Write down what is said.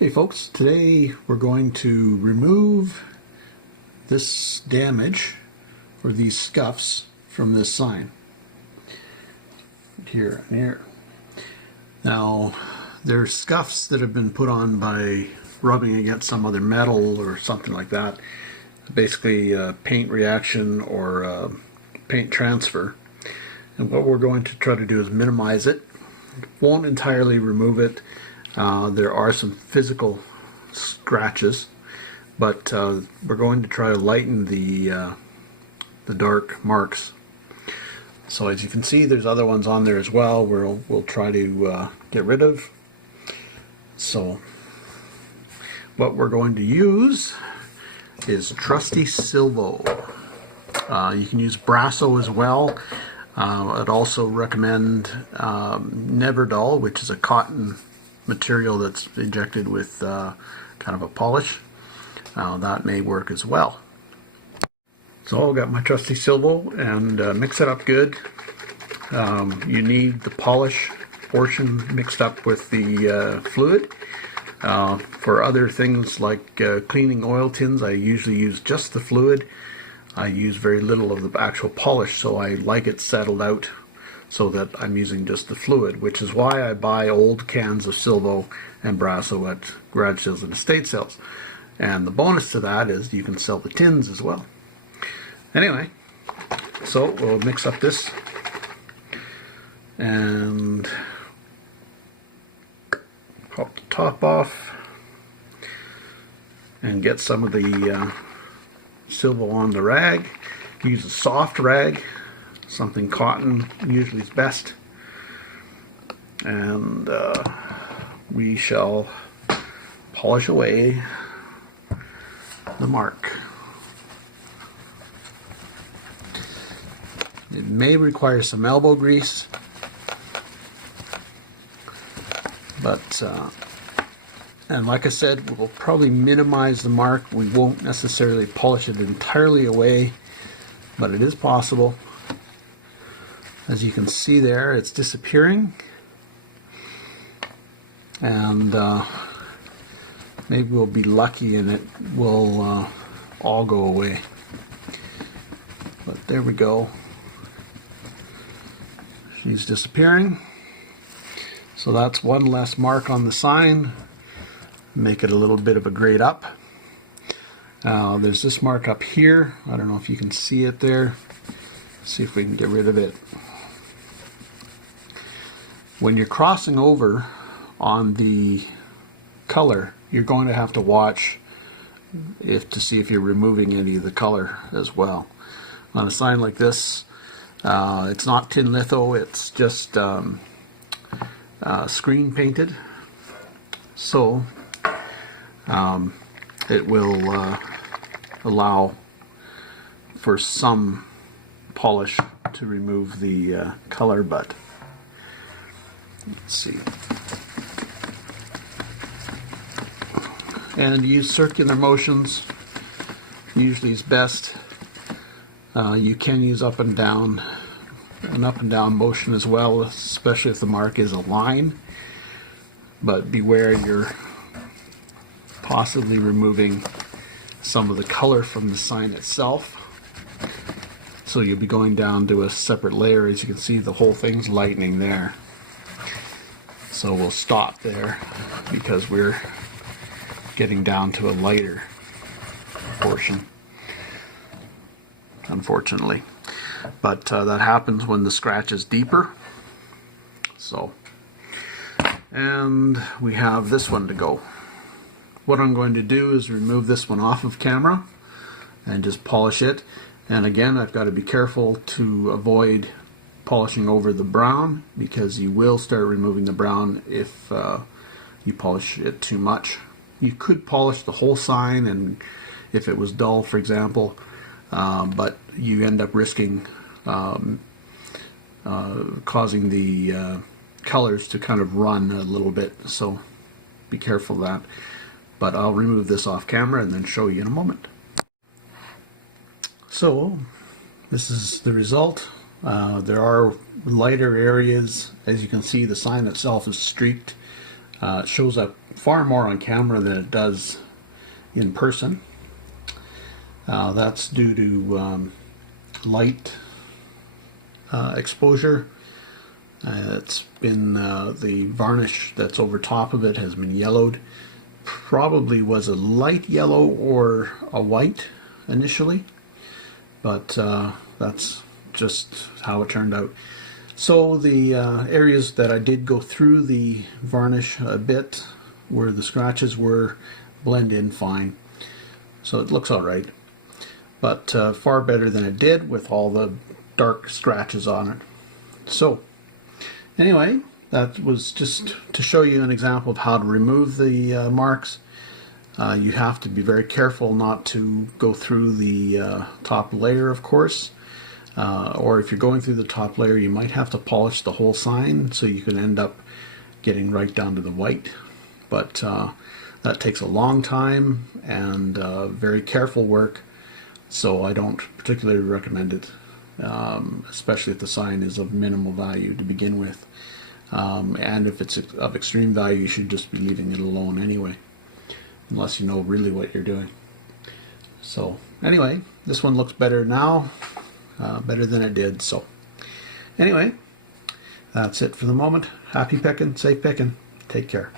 Hey folks, today we're going to remove this damage or these scuffs from this sign here and here. Now there's scuffs that have been put on by rubbing against some other metal or something like that, basically paint reaction or paint transfer, and what we're going to try to do is minimize it. Won't entirely remove it. There are some physical scratches, but we're going to try to lighten the dark marks. So as you can see, there's other ones on there as well. We'll try to get rid of. So what we're going to use is trusty Silvo. You can use Brasso as well. I'd also recommend Neverdull, which is a cotton material that's injected with kind of a polish. That may work as well. So I've got my trusty Silvo and mix it up good. You need the polish portion mixed up with the fluid. For other things like cleaning oil tins, I usually use just the fluid. I use very little of the actual polish, so I like it settled out so that I'm using just the fluid, which is why I buy old cans of Silvo and Brasso at garage sales and estate sales. And the bonus to that is you can sell the tins as well. Anyway, so we'll mix up this and pop the top off and get some of the Silvo on the rag. Use a soft rag. Something cotton usually is best, and we shall polish away the mark. It may require some elbow grease, but and like I said, we'll probably minimize the mark. We won't necessarily polish it entirely away, but it is possible. As you can see there, it's disappearing, and maybe we'll be lucky and it will all go away. But there we go. She's disappearing. So that's one less mark on the sign. Make it a little bit of a grade up. There's this mark up here. I don't know if you can see it there. See if we can get rid of it. When you're crossing over on the color, you're going to have to watch to see if you're removing any of the color as well. On a sign like this, it's not tin litho, it's just screen painted. So it will allow for some polish to remove the color, but let's see. And use circular motions usually is best. You can use up and down, an up and down motion as well, especially if the mark is a line. But beware, you're possibly removing some of the color from the sign itself. So you'll be going down to a separate layer. As you can see, the whole thing's lightening there. So we'll stop there because we're getting down to a lighter portion, unfortunately. But that happens when the scratch is deeper. So, and we have this one to go. What I'm going to do is remove this one off of camera and just polish it. And again, I've got to be careful to avoid polishing over the brown, because you will start removing the brown if you polish it too much. You could polish the whole sign, and if it was dull, for example, but you end up risking causing the colors to kind of run a little bit, so be careful of that. But I'll remove this off camera and then show you in a moment. So this is the result. There are lighter areas. As you can see, the sign itself is streaked. It shows up far more on camera than it does in person. That's due to light exposure. It's been the varnish that's over top of it has been yellowed. Probably was a light yellow or a white initially, but that's just how it turned out. So the areas that I did go through the varnish a bit, where the scratches were, blend in fine. So it looks all right, but far better than it did with all the dark scratches on it. So anyway, that was just to show you an example of how to remove the marks. You have to be very careful not to go through the top layer, of course. Or if you're going through the top layer, you might have to polish the whole sign, so you can end up getting right down to the white. But that takes a long time and very careful work, so I don't particularly recommend it, especially if the sign is of minimal value to begin with. And if it's of extreme value, you should just be leaving it alone anyway, unless you know really what you're doing. So anyway, this one looks better now. Better than it did. So anyway, that's it for the moment. Happy picking, safe picking. Take care.